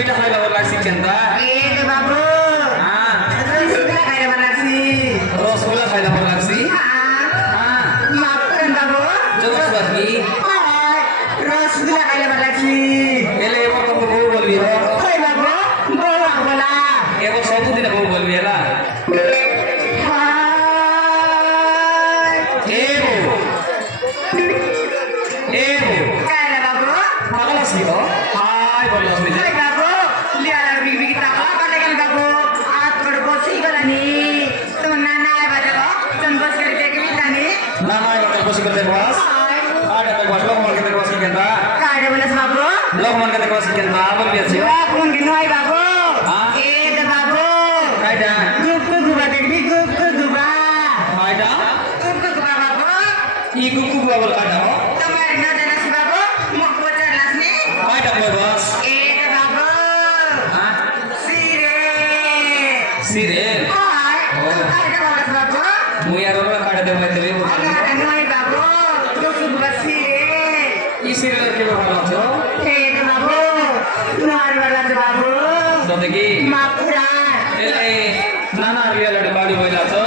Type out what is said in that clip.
बेटा खाइला बोला सिकेंदा ए बाबू हां रसगुल्ला खाइला बनासी रसगुल्ला खाइला बोला सी हां माफ करन बाबू जबस बाकी रसगुल्ला खाइला बनासी एले एबो को बो बोलबी हो ओइ बाबू बोला बोला एबो सब दिन बो बोलबी होला एबो काइला बाबू पागल सी हो हाय बोला सी ओइ बाबू लियाला बिग बिग ताका काटेगन बाबू हात पड बसी गलानी तो नाना आए बाजा तुम बस करके के बितानी ना ना ये कोसी करते बस आडे तो बस लोग मन के बस सिकेंदा काडे बोलस बाबू लोग मन के बस सिकेंदा बोल बिया छी Wah, kung ginoy bago. हाँ? Eh, bago. काइदा Gup guba dekdi gup guba. काइदा Gup guba bago. ई कुकु बोल काटा हो Tamar na dana si bago. Muk bocor las ni. काइदा बोल बस Eh, bago. हां Sire. सिरे Ay, Oh. ada balas bago. मुया रोला काटा दे मैं तेरे Ada ginoy bago. Gup guba sire. E सिरे के बोला छो Eh, bago. Nuar balas bago. तो देखी Mapura. एले नाना रियल बाडी बोला छो